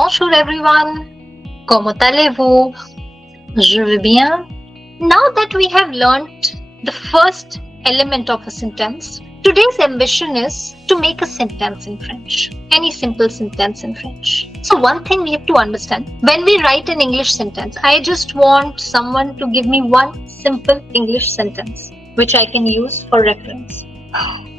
Bonjour everyone. Comment allez-vous? Je vais bien. Now that we have learnt the first element of a sentence, today's ambition is to make a sentence in French. Any simple sentence in French. So one thing we have to understand, when we write an English sentence, I just want someone to give me one simple English sentence, which I can use for reference.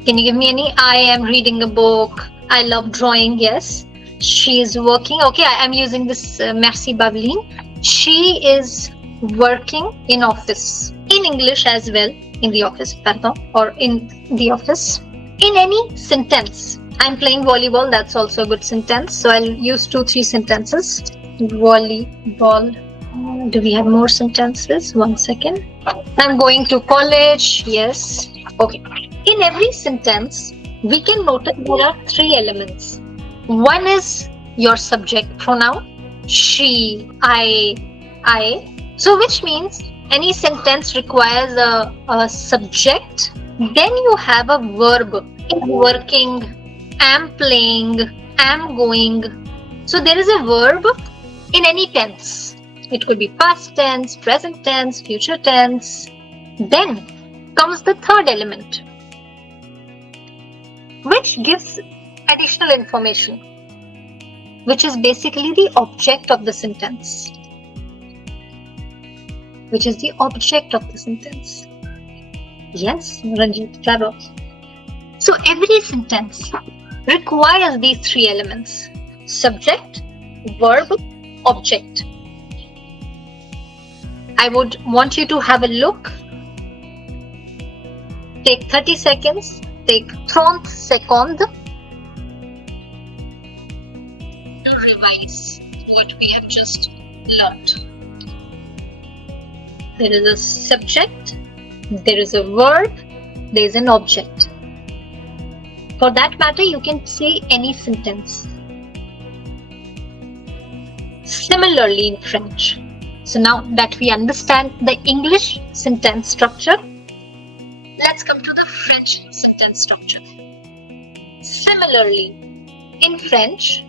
Can you give me any? I am reading a book. I love drawing. Yes. She is working. Okay, I am using this Merci Baveline. She is working in office. In English as well. In the office, pardon. Or in the office. In any sentence. I'm playing volleyball. That's also a good sentence. So I'll use 2-3 sentences. Volleyball. Do we have more sentences? 1 second. I'm going to college. Yes. Okay. In every sentence, we can notice there are 3 elements. One is your subject pronoun, she, I. So which means any sentence requires a subject. Then you have a verb. Is working, am playing, am going. So there is a verb in any tense. It could be past tense, present tense, future tense. Then comes the third element, which gives additional information, which is basically the object of the sentence. Which is the object of the sentence. Yes, Ranjit, bravo. So every sentence requires these 3 elements: subject, verb, object. I would want you to have a look. Take 30 seconds. Take 30 seconds to revise what we have just learned. There is a subject, there is a verb, there is an object. For that matter, you can say any sentence. Similarly in French. So now that we understand the English sentence structure, let's come to the French sentence structure. Similarly, in French,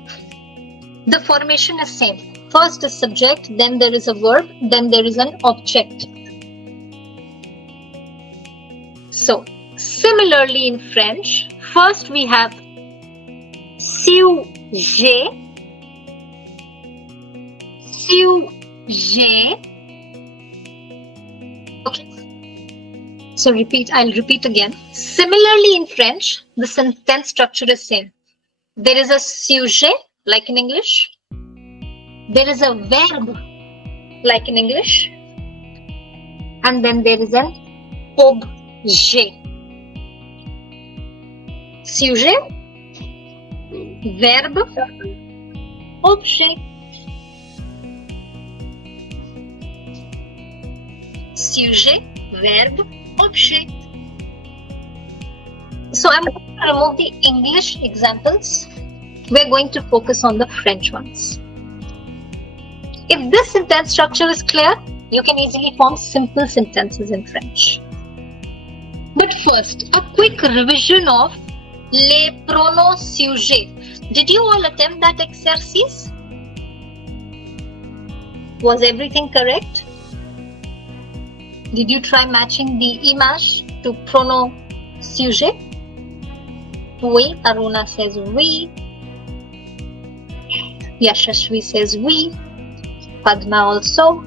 the formation is same. First is subject, then there is a verb, then there is an object. So, similarly in French, first we have sujet, sujet. Okay. So I'll repeat again. Similarly in French, the sentence structure is same. There is a sujet, like in English. There is a verb, like in English. And then there is an objet. Sujet, verb, objet. Sujet, verb, objet. So I'm going to remove the English examples. We're going to focus on the French ones. If this sentence structure is clear, you can easily form simple sentences in French. But first, a quick revision of les pronoms sujets. Did you all attempt that exercise? Was everything correct? Did you try matching the image to pronom sujet? Oui, Aruna says oui. Yashashvi says oui. Padma also.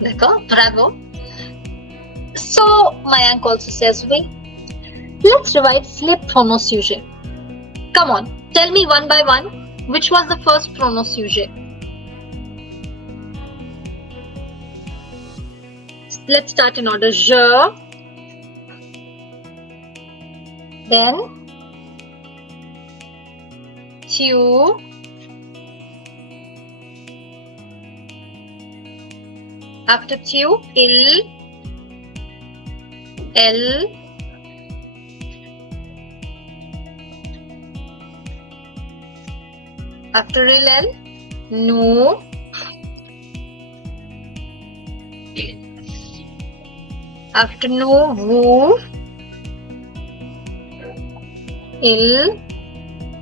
D'accord, bravo. So, Mayank also says oui. Let's revise les pronoms sujet. Come on, tell me one by one, which was the first pronom sujet? Let's start in order. Je, then tu, after tu, il, elle, after il, elle, nous, after nous, vous, il,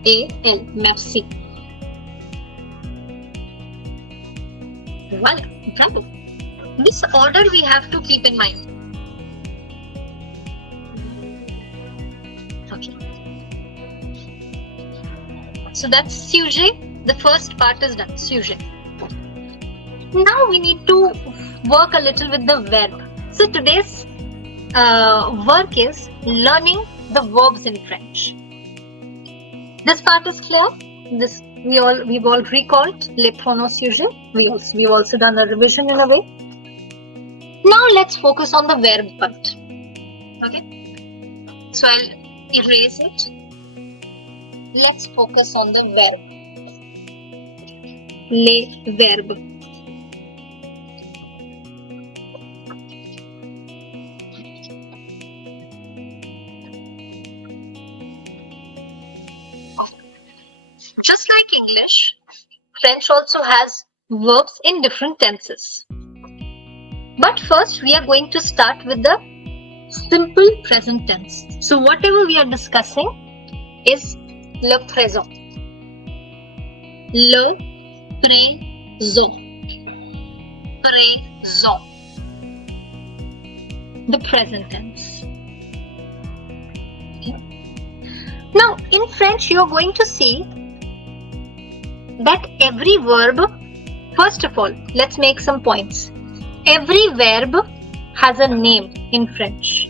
A-L. Merci. Voilà. Bravo. This order we have to keep in mind. Okay. So that's sujet. The first part is done. Sujet. Now we need to work a little with the verb. So today's work is learning the verbs in French. This part is clear. We've all recalled les pronoms sujets. We've also done a revision in a way. Now let's focus on the verb part. Okay. So I'll erase it. Let's focus on the verb. Les verbes. Just like English, French also has verbs in different tenses. But first, we are going to start with the simple present tense. So whatever we are discussing is le présent. Le présent. Présent. The present tense. Okay. Now, in French, you are going to see that every verb, first of all, let's make some points. Every verb has a name in French.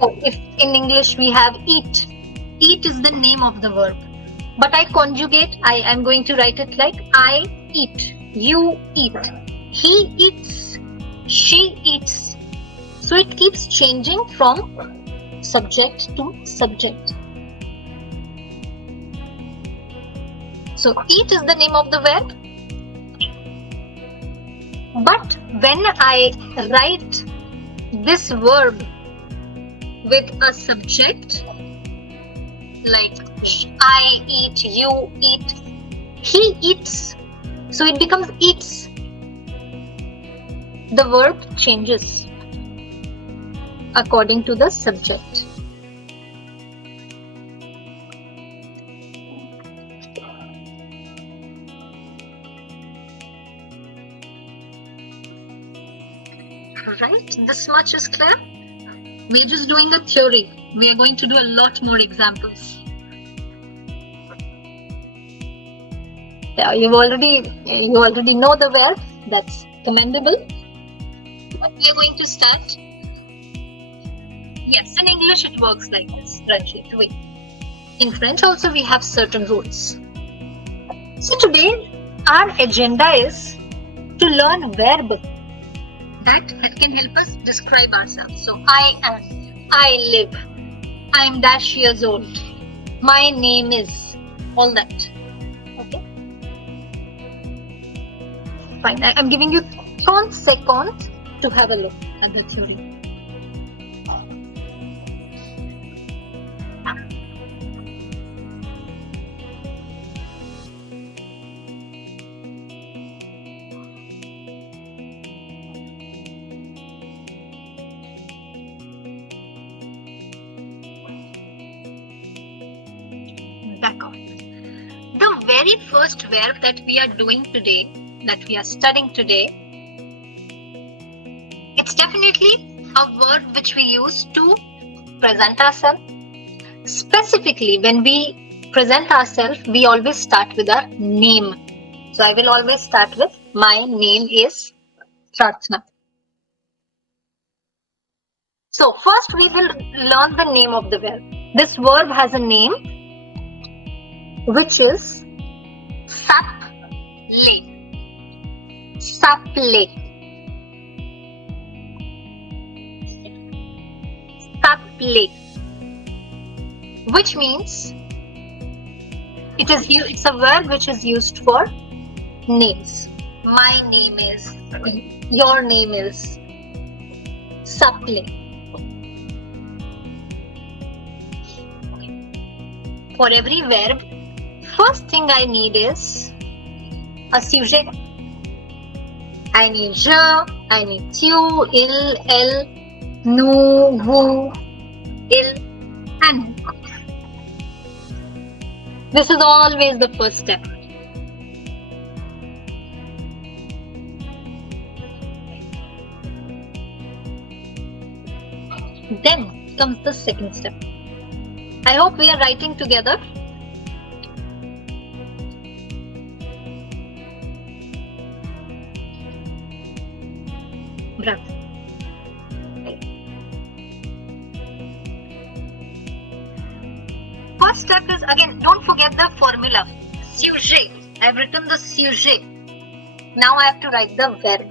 So if in English we have eat, eat is the name of the verb. But I conjugate, I'm going to write it like I eat, you eat, he eats, she eats. So it keeps changing from subject to subject. So eat is the name of the verb. But when I write this verb with a subject, like I eat, you eat, he eats, so it becomes eats. The verb changes according to the subject. Right, this much is clear. We're just doing the theory. We are going to do a lot more examples. Yeah, you already know the verb. That's commendable. But we are going to start. Yes, in English it works like this, Ranjit. Wait. In French also we have certain rules. So today our agenda is to learn verb that can help us describe ourselves. So I am, I live, I am dash years old, my name is, all that. Okay. Fine. I'm giving you 30 seconds to have a look at the theory. The very first verb that we are doing today, that we are studying today, it's definitely a verb which we use to present ourselves. Specifically, when we present ourselves, we always start with our name. So I will always start with my name is Pratna. So first we will learn the name of the verb. This verb has a name, which is s'appeler. S'appeler. S'appeler. Which means it's a verb which is used for names. My name is, your name is. S'appeler. For every verb, first thing I need is a sujet. I need je, I need tu, il, elle, nous, vous, il, and. This is always the first step. Then comes the second step. I hope we are writing together. Bravo. First step is, again, don't forget the formula. Sujet. I have written the sujet. Now I have to write the verb.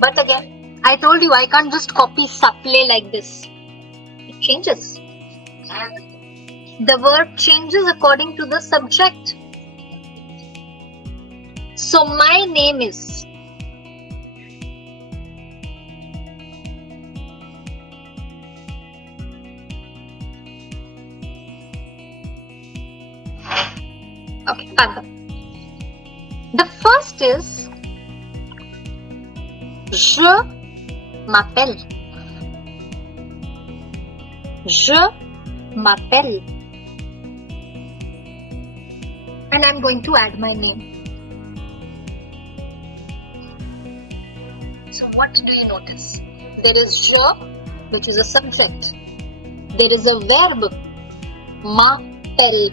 But again, I told you I can't just copy s'appeler like this. It changes. The verb changes according to the subject. So my name is. Okay, pardon. The first is je m'appelle. Je m'appelle. And I'm going to add my name. So what do you notice? There is je, which is a subject. There is a verb, m'appelle.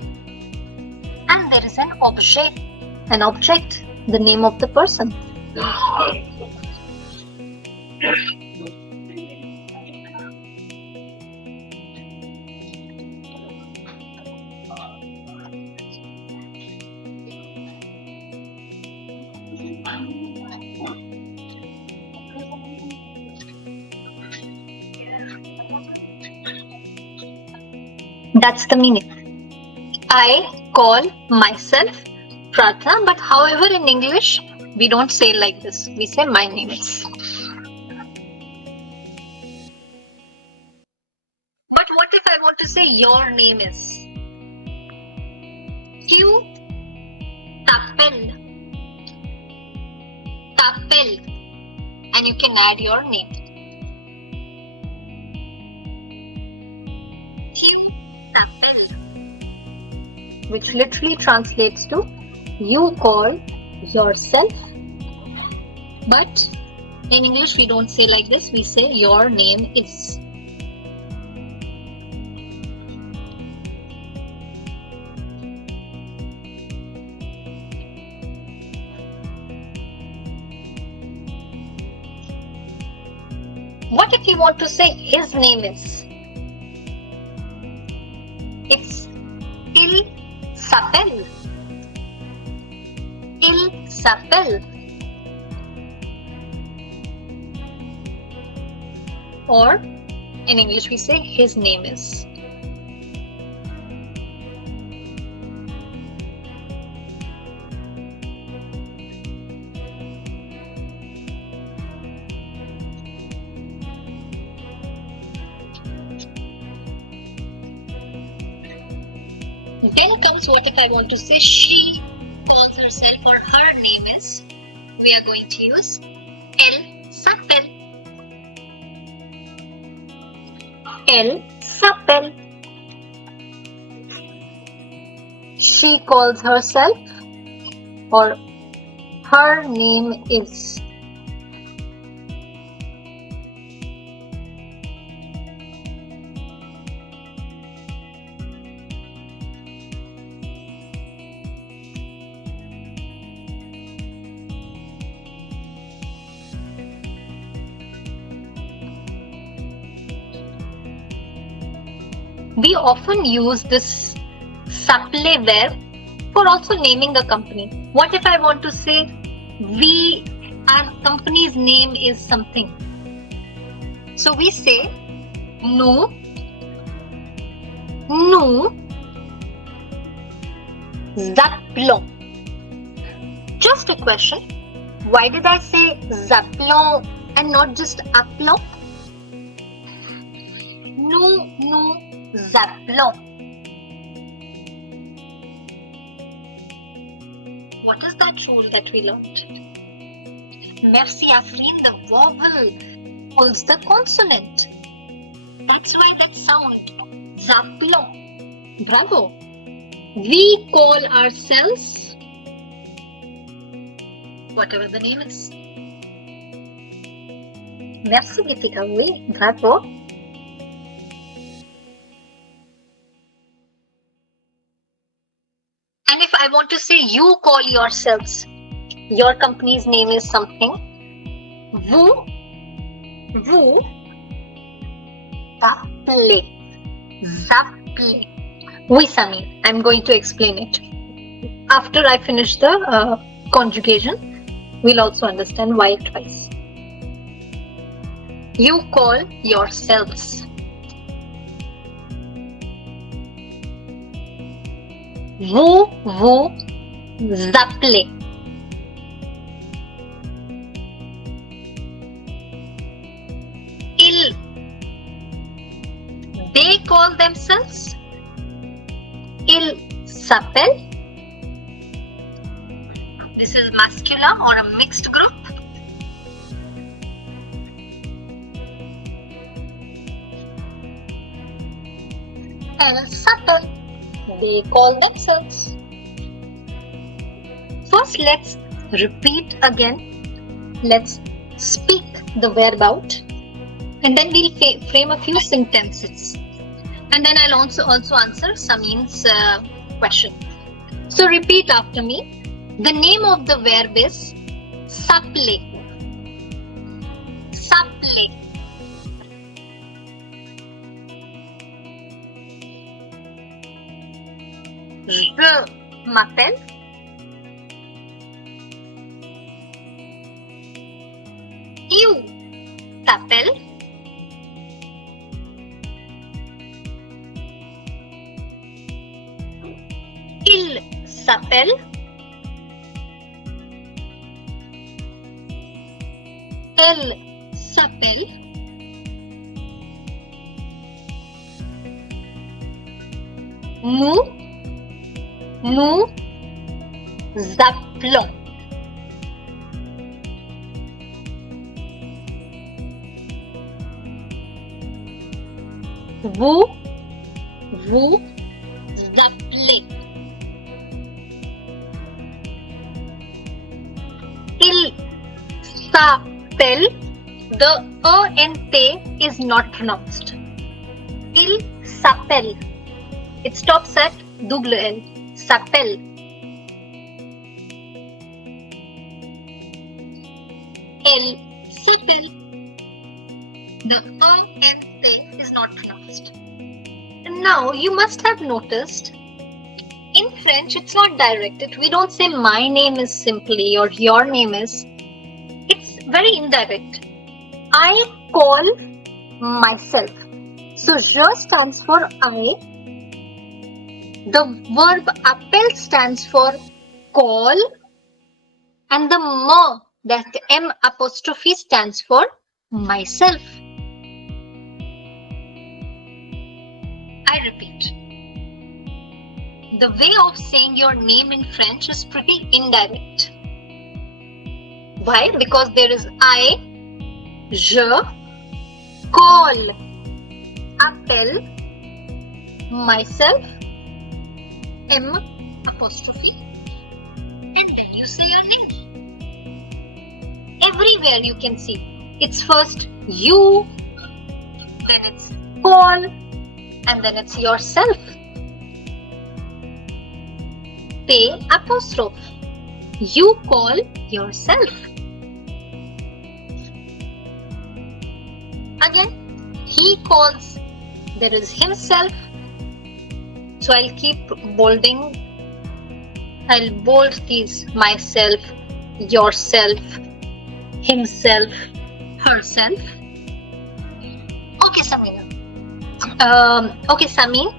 And there is an object, the name of the person. That's the meaning. I call myself Pratha, but however in English, we don't say like this. We say my name is. But what if I want to say your name is? Tu t'appelles. T'appelles. And you can add your name. Which literally translates to you call yourself. But in English we don't say like this, we say your name is. What if you want to say his name is? It's il s'appelle. Il s'appelle. Or in English we say his name is. Then comes what if I want to say she calls herself or her name is. We are going to use elle s'appelle. Elle s'appelle. She calls herself or her name is. We often use this s'appeler verb for also naming the company. What if I want to say our company's name is something? So we say nous appelons. Just a question. Why did I say appelons and not just appelons? Nous appelons. What is that rule that we learned? Merci Afreen, the vowel pulls the consonant. That's why that sound. Appelons. Bravo. We call ourselves whatever the name is. Merci Geetika, oui, bravo. And if I want to say you call yourselves, your company's name is something. Vous t'appelez. Oui, Sami, I'm going to explain it. After I finish the conjugation, we'll also understand why twice. You call yourselves. Vous appelez. They call themselves. Ils s'appellent. This is masculine or a mixed group. Elles s'appellent. They call themselves. First, let's repeat again. Let's speak the verb out. And then we'll frame a few sentences. And then I'll also answer Samin's question. So repeat after me. The name of the verb is s'appeler. S'appeler. Je m'appelle. You t'appelles. Il s'appelle. Elle s'appelle. Nous appelons. Vous appelez. Il s'appelle. The E and T is not pronounced. Il s'appelle. It stops at double L. S'appelle. Elle s'appelle. The E and T is not pronounced. And now you must have noticed in French it's not directed. We don't say my name is simply or your name is. It's very indirect. I call myself. So je stands for I. The verb appel stands for call. And the me, that M apostrophe stands for myself. I repeat. The way of saying your name in French is pretty indirect. Why? Because there is I, je, call, appelle, myself, M apostrophe, and then you say your name. Everywhere you can see. It's first you, then it's call, and then it's yourself. P apostrophe. You call yourself. Again, he calls. There is himself. So I'll keep bolding. I'll bold these myself, yourself, himself, herself. Okay, Samina. Okay, Samin,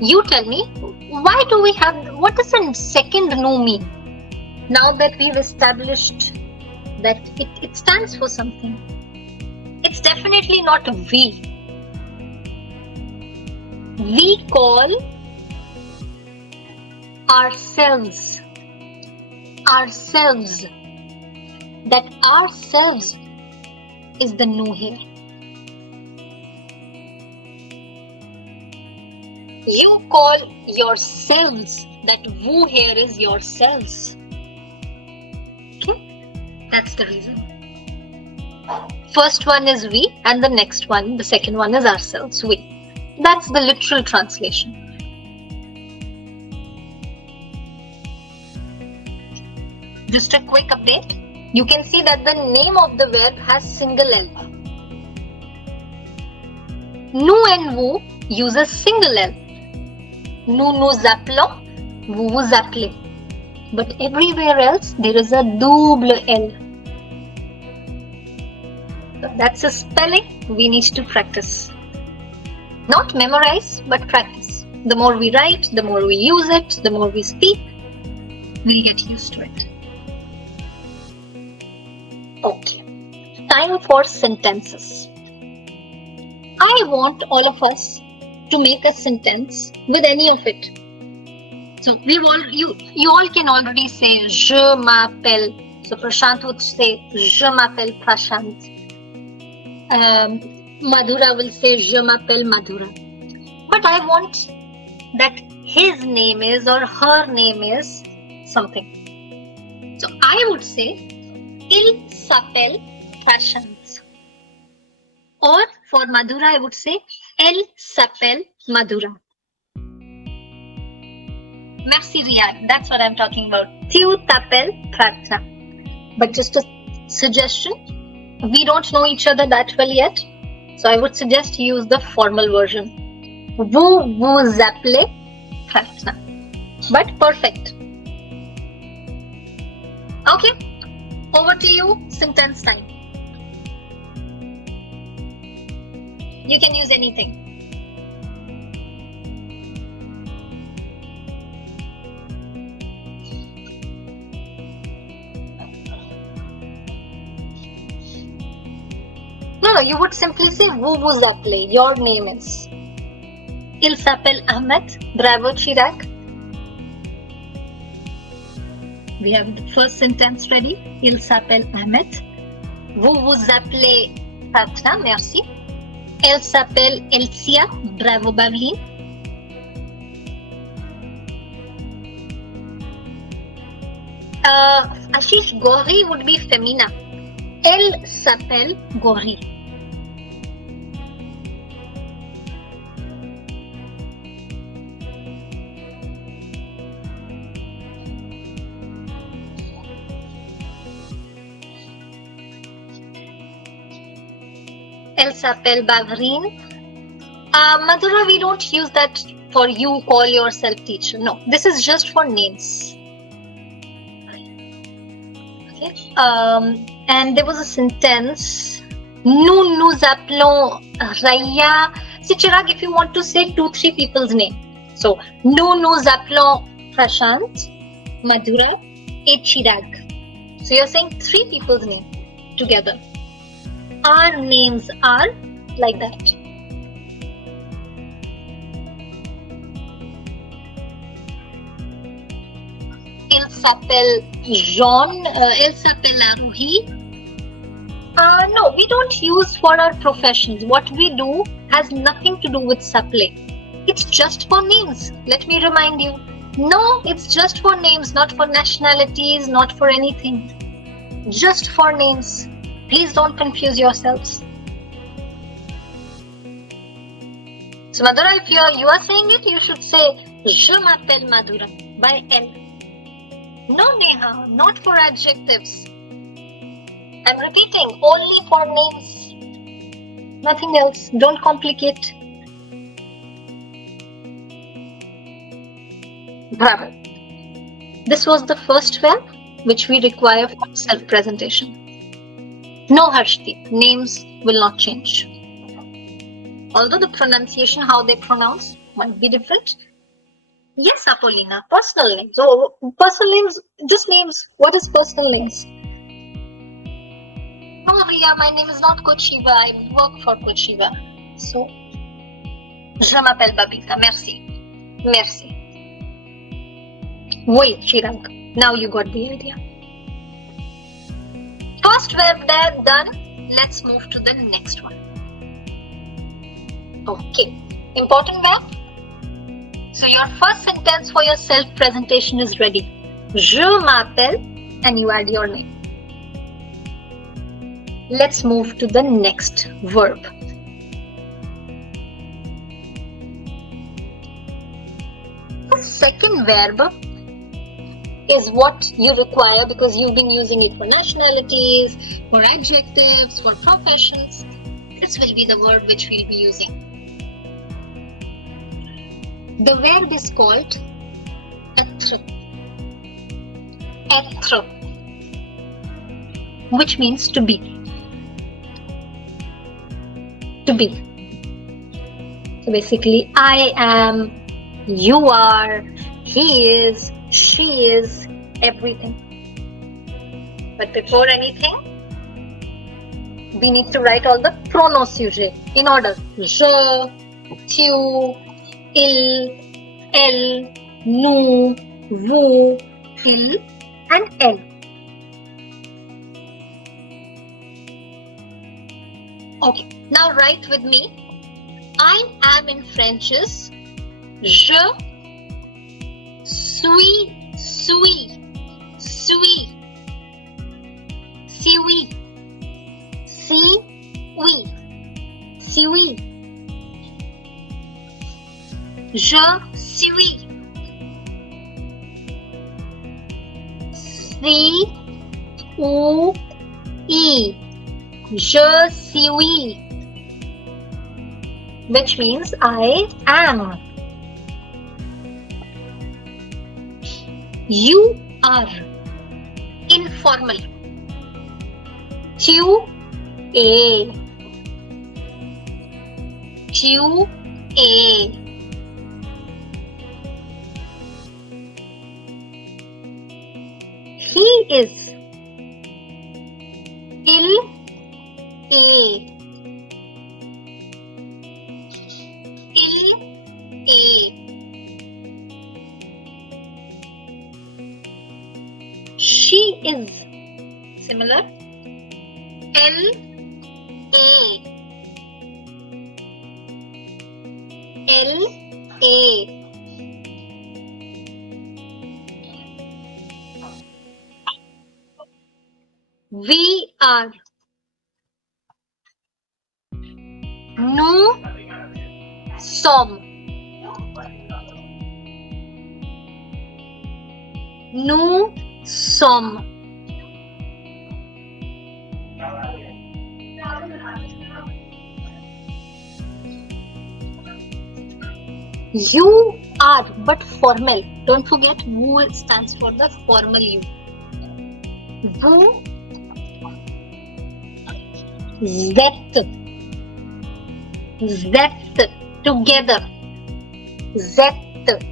you tell me, why do we have, what does a second no mean? Now that we've established that it stands for something. It's definitely not we. We call ourselves. Ourselves. That ourselves is the no here. You call yourselves. that vous here is yourselves. Okay, that's the reason. First one is we, and the next one, the second one is ourselves, we. That's the literal translation. Just a quick update. You can see that the name of the verb has single L. Nous and vous uses single L. Nous nous appelons, vous vous appelez. But everywhere else there is a double L. So that's a spelling we need to practice. Not memorize, but practice. The more we write, the more we use it, the more we speak, we'll get used to it. Okay, time for sentences. I want all of us to make a sentence with any of it. So you all can already say je m'appelle. So Prashant would say je m'appelle Prashant. Madhura will say je m'appelle Madhura. But I want that his name is or her name is something. So I would say il s'appelle Prashant. Or for Madhura I would say elle s'appelle Madhura. Merci Riyad, that's what I'm talking about. Tu t'appelles Prarthana. But just a suggestion, we don't know each other that well yet, so I would suggest you use the formal version. Vous vous appelez Prarthana. But perfect. Okay, over to you, sentence time. You can use anything. No, you would simply say vous vous appelez, your name is. Il s'appelle Ahmed. Bravo, Chirag. We have the first sentence ready. Il s'appelle Ahmed. Vous vous appelez Prarthana, merci. Elle s'appelle Elsia. Bravo, Bavline. Ashish, Gauri would be femina. Elle s'appelle Gauri. Elle s'appelle Bavrine. Madhura, we don't use that for you call yourself teacher. No, this is just for names. Okay. And there was a sentence. Nous nous appelons Raya. See, Chirag, if you want to say 2-3 people's name. So, nous nous appelons Prashant, Madhura, et Chirag. So, you're saying 3 people's name together. Our names are like that. Il s'appelle Jean. Il s'appelle Aruhi. No, we don't use for our professions. What we do has nothing to do with s'appeler. It's just for names. Let me remind you. No, it's just for names, not for nationalities, not for anything. Just for names. Please don't confuse yourselves. So Madhura, if you are saying it, you should say Je m'appelle Madhura by L. No Neha, not for adjectives. I'm repeating, only for names. Nothing else. Don't complicate. Bravo. This was the first verb which we require for self-presentation. No Harshdeep, names will not change. Although the pronunciation, how they pronounce, might be different. Yes, Apollina, personal names. Oh, personal names, just names. What is personal names? Oh, Ria, my name is not Kochiva. I work for Kochiva. So, je m'appelle Babita. Merci. Merci. Wait, Chirag. Now you got the idea. First verb there, done. Let's move to the next one. Okay. Important verb. So your first sentence for your self-presentation is ready. Je m'appelle, and you add your name. Let's move to the next verb. The second verb is what you require because you've been using it for nationalities, for adjectives, for professions. This will be the verb which we'll be using. The verb is called être. Être, which means to be. To be. So basically, I am, you are, he is, she is, everything. But before anything, we need to write all the pronoms sujet in order. Je, tu, il, elle, nous, vous, il, and elle. Okay, now write with me. I am in French is je suis, suis, suis, si oui, si oui, si oui. Je suis. Si ou I. Je suis. Which means I am. You are. Informal. Tu es. Tu es. He is. Il est. Il est. She is. Similar. Elle est. Elle est. We are. Nous sommes. Nous sommes. You are, but formal. Don't forget, vous stands for the formal you. Vous êtes. Êtes together. Êtes.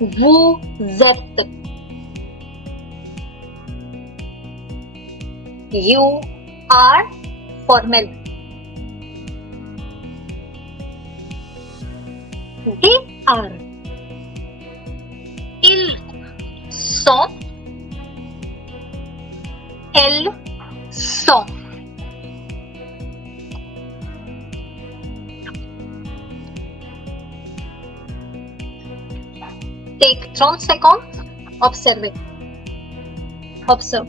Vous êtes. You are formal. They are. Ils sont. Elles sont. Take 30 seconds. Observe it. Observe.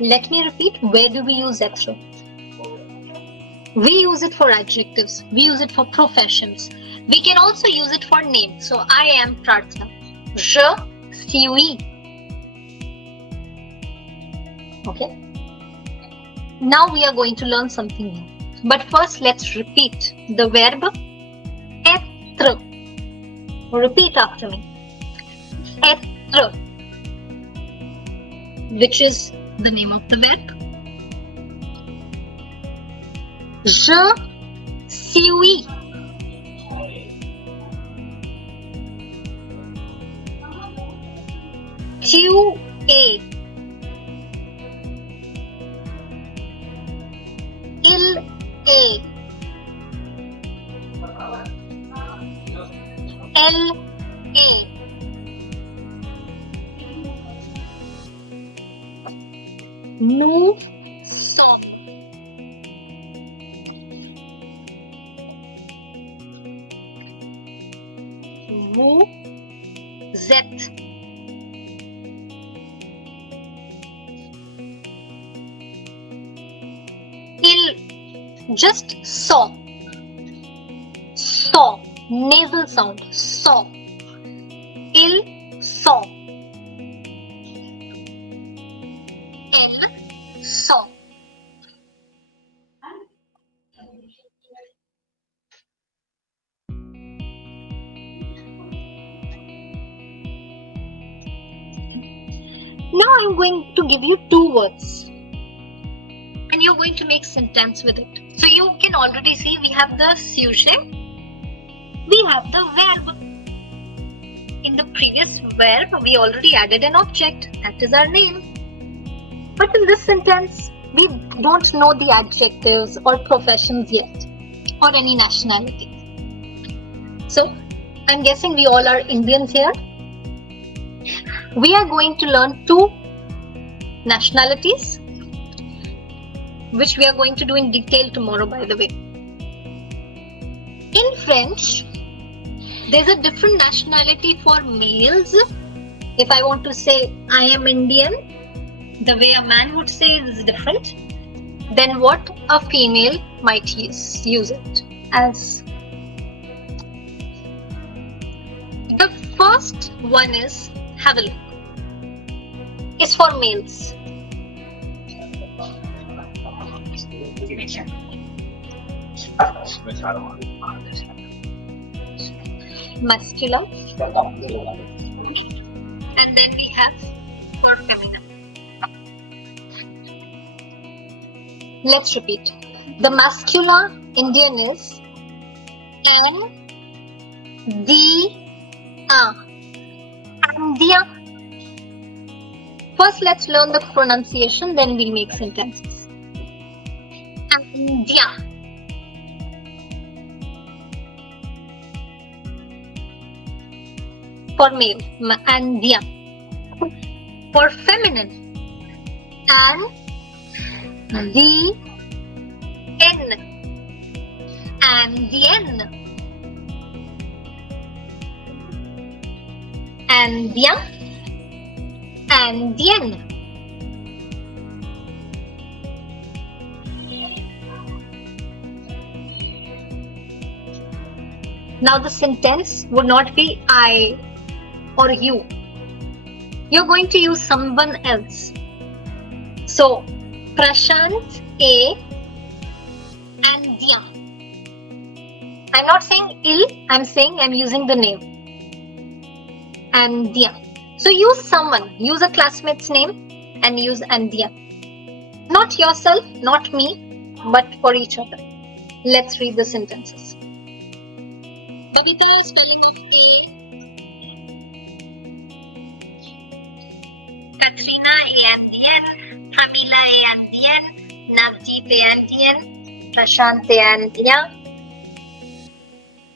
Let me repeat, where do we use être? We use it for adjectives. We use it for professions. We can also use it for names. So, I am Prarthana. Je suis. Okay. Now we are going to learn something new. But first, let's repeat the verb être. Repeat after me. Être, which is the name of the verb. Je suis. Tu es. Il est. L-A. Nous sommes. Vous êtes. Il just saw. Saw. Nasal sound. Saw. Il saw. Il saw. Now I'm going to give you two words and you're going to make sentence with it. So you can already see we have the sujet, we have the verb. In the previous verb, we already added an object, that is our name. But in this sentence, we don't know the adjectives or professions yet, or any nationality. So I'm guessing we all are Indians here. We are going to learn two nationalities, which we are going to do in detail tomorrow, by the way. In French, there's a different nationality for males. If I want to say I am Indian, the way a man would say it is different than what a female might use it as. The first one is, have a look, is for males. Masculine, and then we have for feminine. Let's repeat. The masculine Indian is India. First, let's learn the pronunciation, then we'll make sentences. India. For male, India. For feminine, Andian. Now the sentence would not be I or you. You're going to use someone else. So Prashant A and Dia. I'm not saying il, I'm saying I'm using the name. And Dia. So use someone, use a classmate's name and use Andia. Not yourself, not me, but for each other. Let's read the sentences. Kavita, spelling of A. Katrina A and the N. Pramila A and the N. Navdeep A and the N. Prashant A and the N.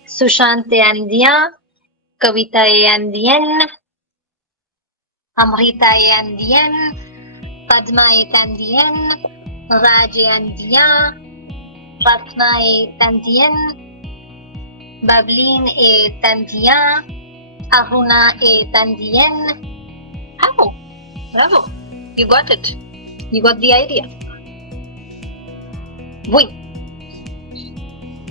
Sushant A and the N. Kavita A and the N. Amrita A and the N. Padma A and the N. Raj A and the N. Pratna A and the N. Bableen A Tandiya, Aruna A Tandiyan. Bravo, bravo, you got it. You got the idea. Oui.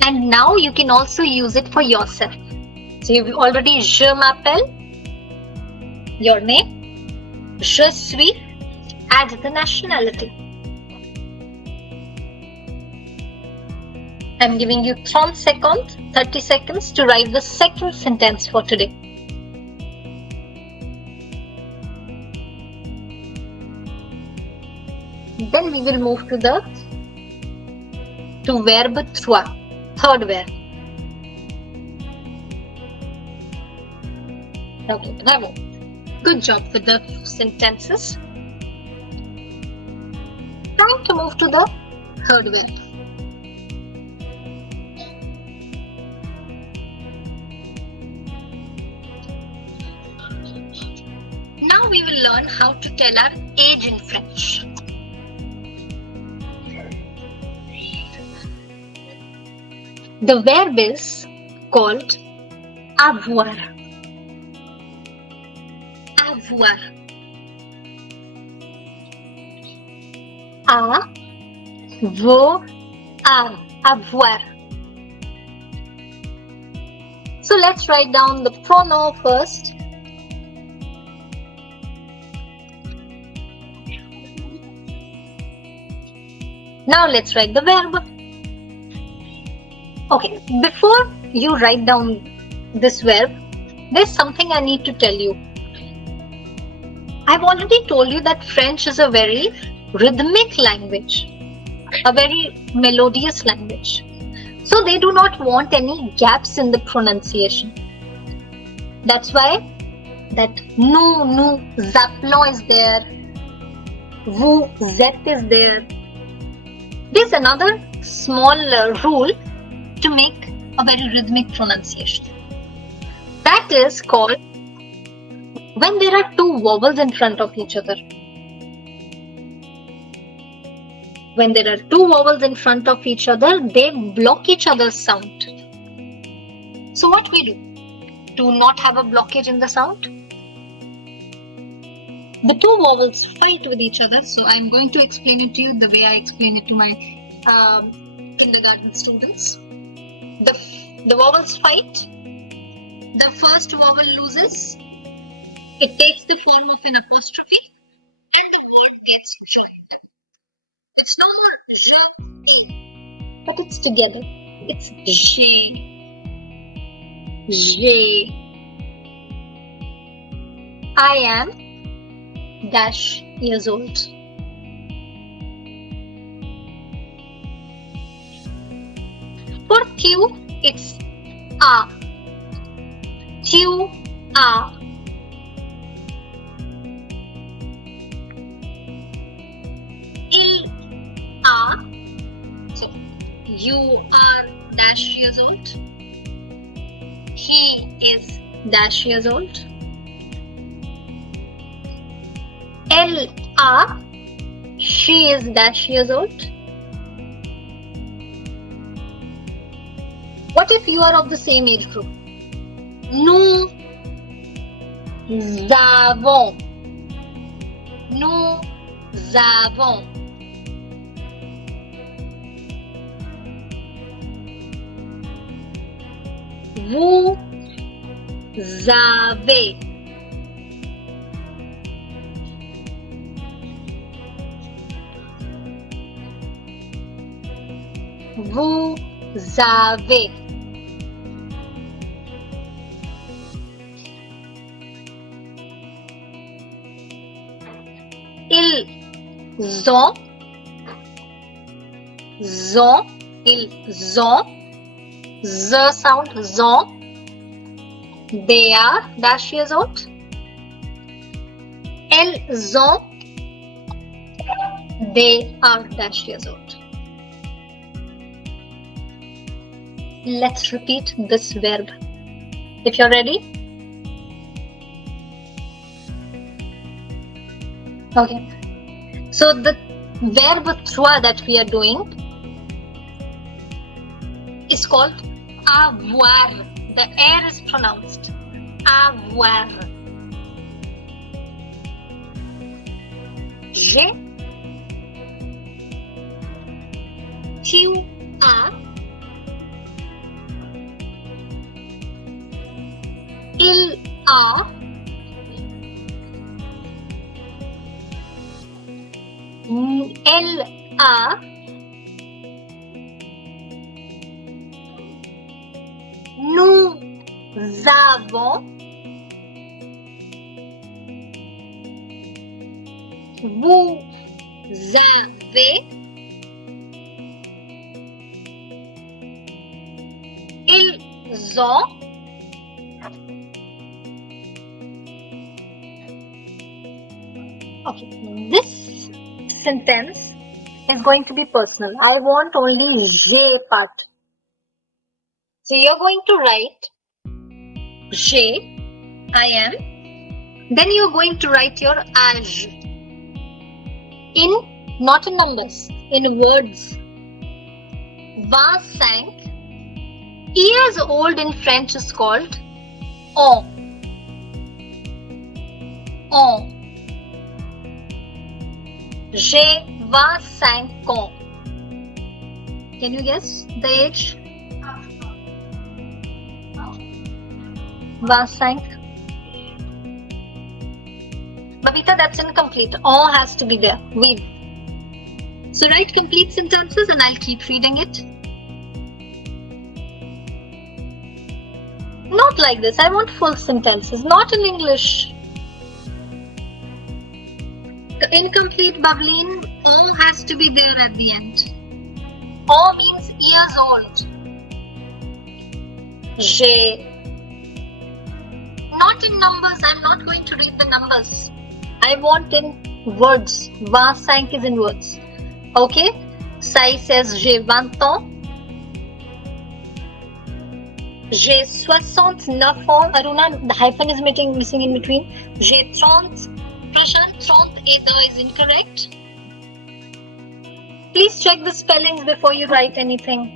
And now you can also use it for yourself. So you've already je m'appelle, your name, je suis, add the nationality. I'm giving you 30 seconds to write the second sentence for today. Then we will move to verb 3, third verb. Okay, bravo. Good job with the sentences. Time to move to the third verb. Now we will learn how to tell our age in French. The verb is called avoir. Avoir. Avoir. So let's write down the pronoun first. Now let's write the verb. Okay, before you write down this verb, there's something I need to tell you. I've already told you that French is a very rhythmic language, a very melodious language. So they do not want any gaps in the pronunciation. That's why that nous appelons is there, vous êtes is there. There's another small rule to make a very rhythmic pronunciation. That is called when there are two vowels in front of each other. When there are two vowels in front of each other, they block each other's sound. So what we do to not have a blockage in the sound? The two vowels fight with each other. So I'm going to explain it to you the way I explain it to my kindergarten students. The vowels fight. The first vowel loses. It takes the form of an apostrophe and the word gets joined. It's no more je, but it's together. It's j'ai. I am dash years old. For Q, it's a. Tu as. So you are dash years old. He is dash years old. Elle a. She is dash years old. What if you are of the same age group? Nous avons. Nous avons. Vous avez. Vous avez. Ils ont. Ils ont. The sound, zon. They are dash years old. Elles ont. They are dash years old. Let's repeat this verb. If you're ready. Okay. So the verb trois that we are doing is called avoir. The air is pronounced avoir. J'ai. Tu as. Il a. Elle a. Nous avons. Vous avez. Ils ont. Okay, this sentence is going to be personal. I want only j'ai part. So you're going to write j'ai, I am, Then you're going to write your âge not in numbers, in words. 25 years old in French is called ans. Ans. J'ai 25 ans. Can you guess the age? 25. Babita, that's incomplete. Ans has to be there. We've. So write complete sentences and I'll keep reading it. Not like this. I want full sentences, not in English. The incomplete, Bavleen, ans has to be there at the end. Ans means years old. J'ai. Not in numbers. I'm not going to read the numbers. I want in words. 25 is in words. Okay? Sai says j'ai 20 ans. J'ai 69 ans. Aruna, the hyphen is missing in between. J'ai 30. Prashant, 30 is incorrect. Please check the spellings before you write anything.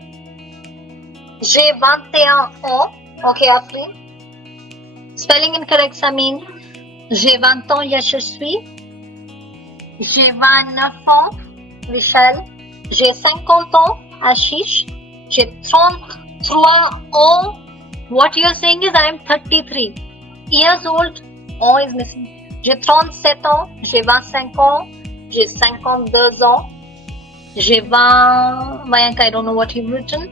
J'ai 21 ans. Okay, Afreen. Spelling incorrect, Samin. J'ai 20 ans, yes, je suis. J'ai 29 ans, Vishal. J'ai 50 ans, Ashish. J'ai 33 ans. What you are saying is I am 33 years old. Ans is missing. J'ai 37 ans. J'ai 25 ans. J'ai 52 ans. J'ai 20. Mayank, I don't know what you've written.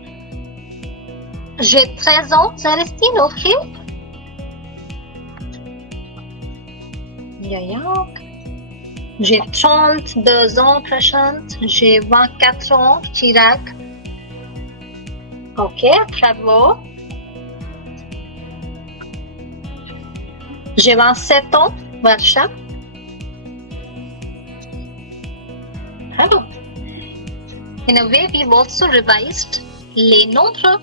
J'ai 13 ans. Celestine, okay. J'ai 32 ans, Prashant. J'ai 24 ans, Chirag. Ok, bravo. J'ai 27 ans, Varsha. Bravo. In a way, we've also revised les nombres.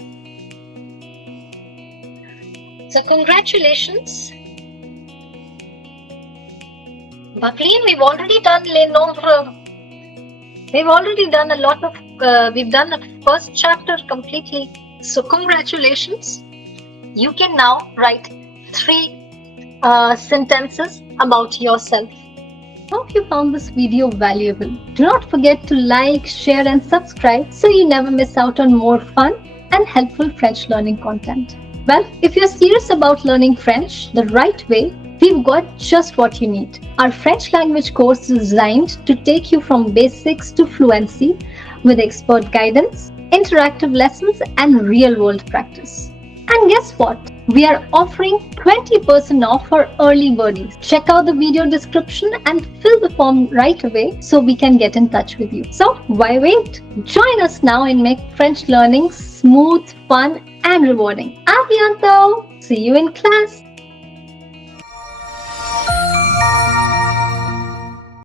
So, congratulations. Bhavleen, we've already done les nombres. We've already done a lot of, we've done the first chapter completely. So congratulations. You can now write 3 sentences about yourself. Hope you found this video valuable. Do not forget to like, share and subscribe so you never miss out on more fun and helpful French learning content. Well, if you're serious about learning French the right way, we've got just what you need. Our French language course is designed to take you from basics to fluency with expert guidance, interactive lessons, and real-world practice. And guess what? We are offering 20% off for early birdies. Check out the video description and fill the form right away so we can get in touch with you. So why wait? Join us now and make French learning smooth, fun, and rewarding. À bientôt! See you in class!